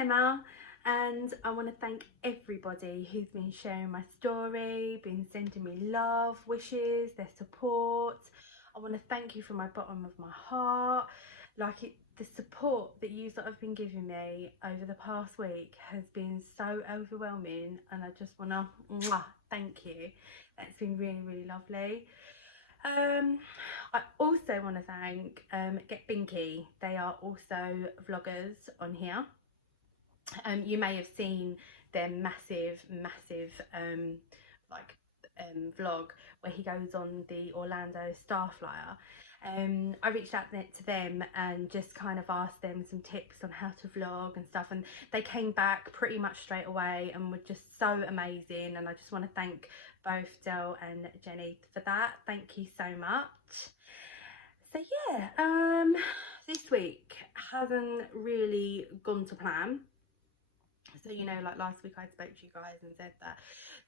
Emma, and I want to thank everybody who's been sharing my story, been sending me love, wishes, their support. I want to thank you from my bottom of my heart. The support that you have been giving me over the past week has been so overwhelming, and I just want to thank you. It's been really, really lovely. I also want to thank GetBinkys. They are also vloggers on here. You may have seen their massive vlog where he goes on the Orlando Starflyer. I reached out to them and just kind of asked them some tips on how to vlog and stuff, and they came back pretty much straight away and were just so amazing, and I just want to thank both Del and Jenny for that. Thank you so much. So yeah, this week hasn't really gone to plan. So, you know, like last week I spoke to you guys and said that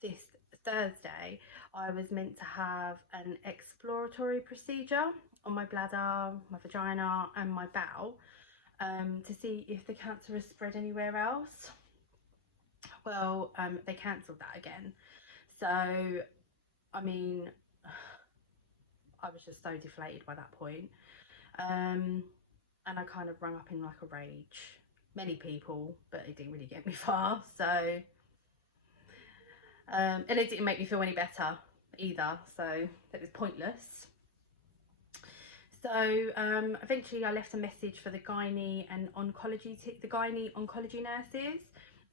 this Thursday I was meant to have an exploratory procedure on my bladder, my vagina and my bowel, to see if the cancer has spread anywhere else. Well, they cancelled that again. So, I mean, I was just so deflated by that point. And I kind of rung up in like a rage. Many people, but it didn't really get me far. So, and it didn't make me feel any better either. So it was pointless. So eventually I left a message for the gynae oncology nurses,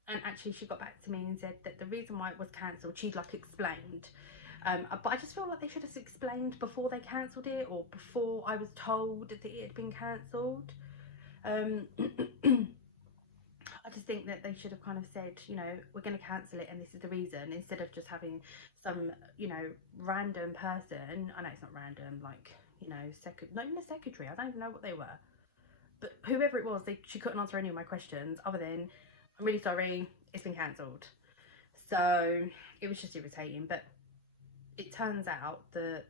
and actually she got back to me and said that the reason why it was cancelled, she'd like explained. But I just feel like they should have explained before they cancelled it, or before I was told that it had been cancelled. I just think that they should have kind of said, you know, we're going to cancel it and this is the reason, instead of just having some, you know, random person. I know it's not random, like, you know, not even a secretary, I don't even know what they were, but whoever it was, she couldn't answer any of my questions other than, I'm really sorry, it's been cancelled. So it was just irritating. But it turns out the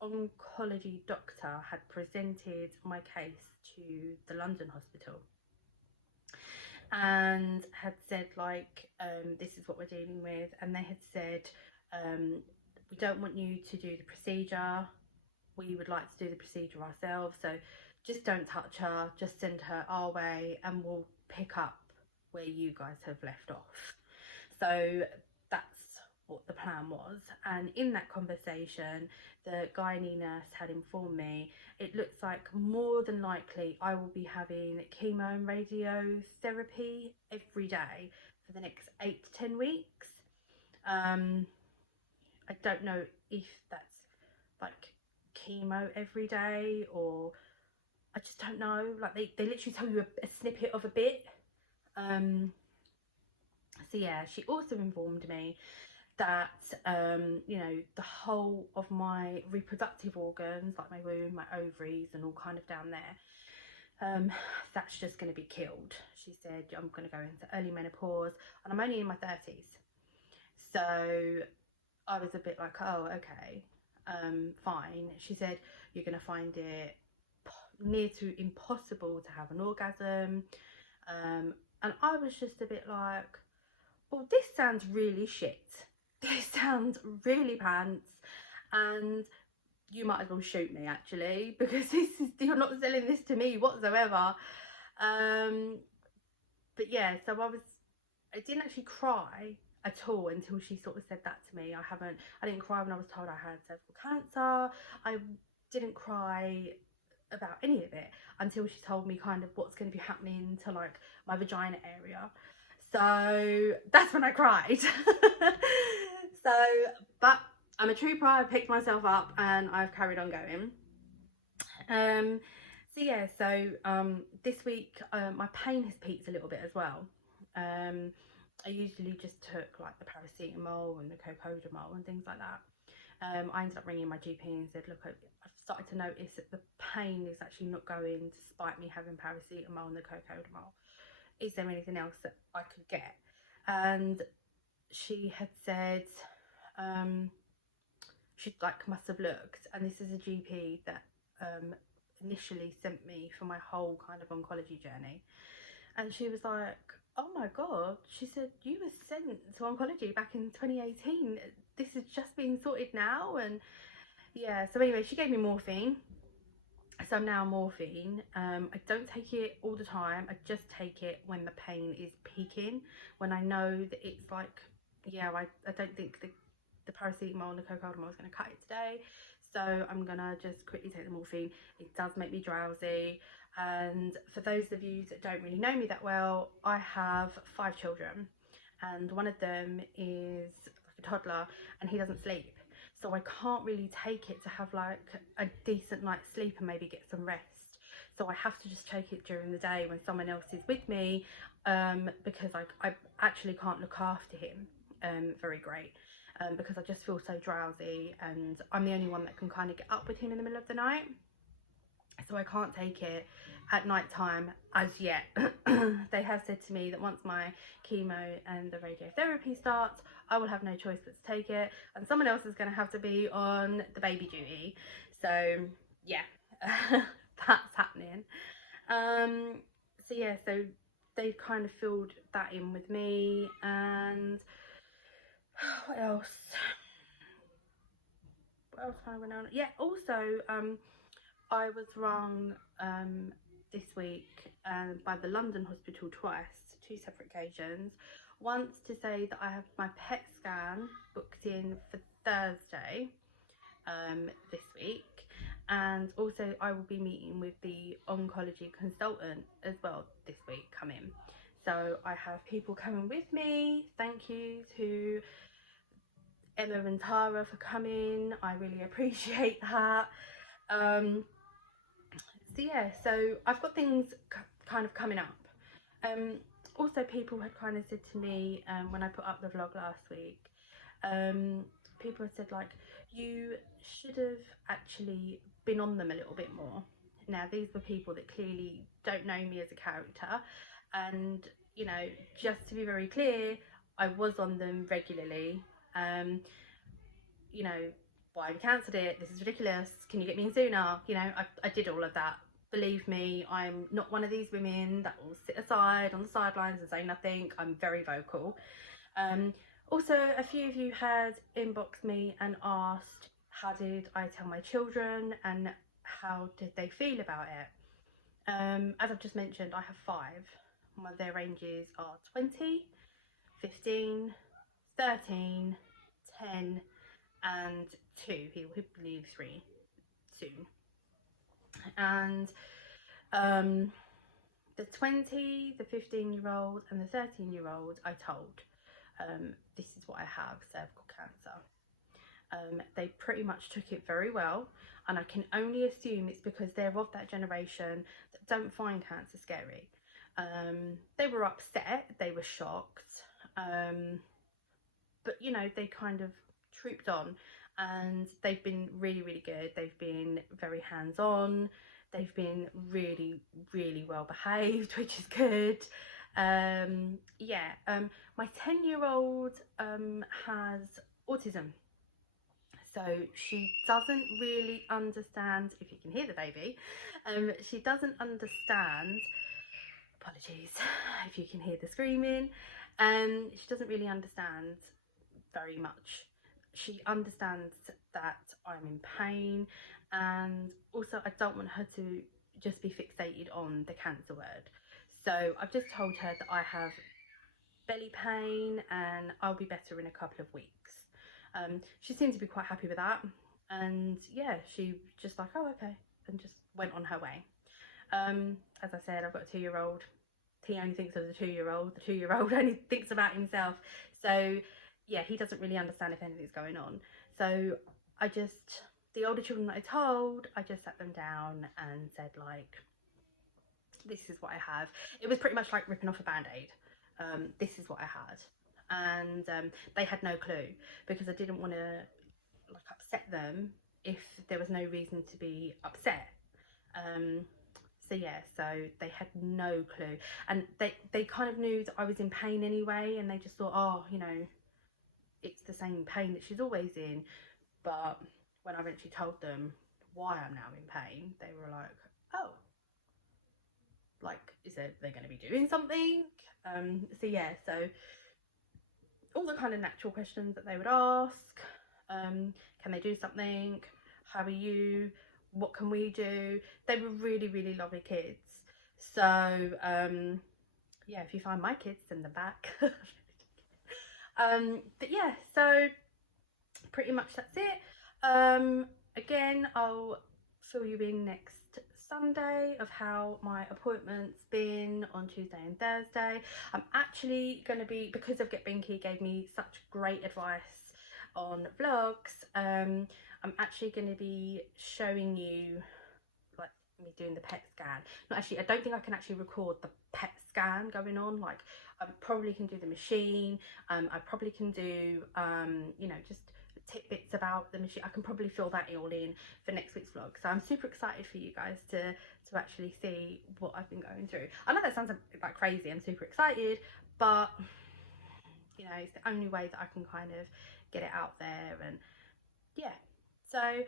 oncology doctor had presented my case to the London hospital and had said, like, this is what we're dealing with, and they had said, we don't want you to do the procedure, we would like to do the procedure ourselves, so just don't touch her, just send her our way and we'll pick up where you guys have left off. So that's what the plan was. And in that conversation, the gynae nurse had informed me it looks like more than likely I will be having chemo and radiotherapy every day for the next 8 to 10 weeks. I don't know if that's like chemo every day, or I just don't know. Like they literally tell you a snippet of a bit. So yeah, she also informed me that you know, the whole of my reproductive organs, like my womb, my ovaries and all kind of down there, that's just going to be killed. She said I'm going to go into early menopause and I'm only in my 30s. So I was a bit like, oh, okay, fine. She said you're going to find it near to impossible to have an orgasm, and I was just a bit like, well, this sounds really shit. This sounds really pants, and you might as well shoot me, actually, because you're not selling this to me whatsoever. But yeah, so I didn't actually cry at all until she sort of said that to me. I didn't cry when I was told I had cervical cancer. I didn't cry about any of it until she told me kind of what's going to be happening to like my vagina area. So that's when I cried. So, but I'm a trooper, I picked myself up and I've carried on going. So yeah, so this week my pain has peaked a little bit as well. I usually just took like the paracetamol and the cocodamol and things like that. I ended up ringing my GP and said, look, I've started to notice that the pain is actually not going despite me having paracetamol and the cocodamol. Is there anything else that I could get? And she had said, she like must have looked, and this is a GP that initially sent me for my whole kind of oncology journey. And she was like, oh my God, she said, you were sent to oncology back in 2018. This is just being sorted now. And yeah, so anyway, she gave me morphine. So I'm now on morphine. I don't take it all the time. I just take it when the pain is peaking, when I know that it's like, yeah, I don't think the paracetamol and the cocodamol is going to cut it today. So I'm going to just quickly take the morphine. It does make me drowsy. And for those of you that don't really know me that well, I have 5 children. And one of them is like a toddler and he doesn't sleep. So I can't really take it to have like a decent night's sleep and maybe get some rest. So I have to just take it during the day when someone else is with me, because I actually can't look after him very great, because I just feel so drowsy and I'm the only one that can kind of get up with him in the middle of the night. So I can't take it at night time as yet. They have said to me that once my chemo and the radiotherapy starts, I will have no choice but to take it, and someone else is going to have to be on the baby duty. So yeah, that's happening. So yeah, so they've kind of filled that in with me. And what else? What else kind of went on? Yeah, also I was rung this week by the London hospital twice, 2 separate occasions. Once to say that I have my PET scan booked in for Thursday this week, and also I will be meeting with the oncology consultant as well this week coming. So I have people coming with me. Thank you to Emma and Tara for coming. I really appreciate that. So yeah, so I've got things kind of coming up. Also, people had kind of said to me when I put up the vlog last week, people had said like, you should have actually been on them a little bit more. Now these were people that clearly don't know me as a character, and you know, just to be very clear, I was on them regularly. You know, why have you cancelled it? This is ridiculous. Can you get me in sooner? You know, I did all of that. Believe me, I'm not one of these women that will sit aside on the sidelines and say nothing. I'm very vocal. Also, a few of you had inboxed me and asked, how did I tell my children and how did they feel about it? As I've just mentioned, I have 5. Their ranges are 20, 15, 13, 10, and 2. He will leave 3 soon. And the 20, the 15-year-old and the 13-year-old, I told, this is what I have, cervical cancer. They pretty much took it very well, and I can only assume it's because they're of that generation that don't find cancer scary. They were upset, they were shocked, but you know, they kind of trooped on, and they've been really, really good. They've been very hands-on. They've been really, really well behaved, which is good. Yeah, my 10-year-old has autism. So she doesn't really understand, if you can hear the baby, she doesn't understand, apologies if you can hear the screaming, she doesn't really understand very much. She understands that I'm in pain, and also I don't want her to just be fixated on the cancer word. So I've just told her that I have belly pain and I'll be better in a couple of weeks. She seemed to be quite happy with that, and yeah, she just like, oh okay, and just went on her way. As I said, I've got a 2-year-old. He only thinks of the 2-year-old. The 2-year-old only thinks about himself. So yeah, he doesn't really understand if anything's going on. So the older children that I told, I just sat them down and said like, this is what I have. It was pretty much like ripping off a band-aid. This is what I had. And they had no clue, because I didn't want to like upset them if there was no reason to be upset. So yeah, so they had no clue, and they kind of knew that I was in pain anyway, and they just thought, oh, you know, it's the same pain that she's always in. But when I eventually told them why I'm now in pain, they were like, oh, like, they're going to be doing something? So yeah, so all the kind of natural questions that they would ask. Can they do something? How are you? What can we do? They were really, really lovely kids. So yeah, if you find my kids, send them back. But yeah, so pretty much that's it. Again, I'll fill you in next Sunday of how my appointment's been on Tuesday and Thursday. I'm actually going to be, because of GetBinky gave me such great advice on vlogs, I'm actually going to be showing you like me doing the PET scan. Not actually, I don't think I can actually record the PET scan going on. Like, I probably can do the machine. I probably can do you know, just tidbits about the machine. I can probably fill that all in for next week's vlog. So I'm super excited for you guys to actually see what I've been going through. I know that sounds like crazy. I'm super excited, but you know, it's the only way that I can kind of get it out there. And yeah, so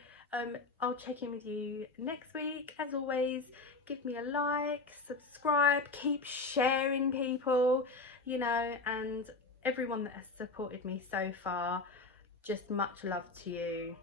I'll check in with you next week. As always, give me a like, subscribe, keep sharing, people, you know, and everyone that has supported me so far, just much love to you.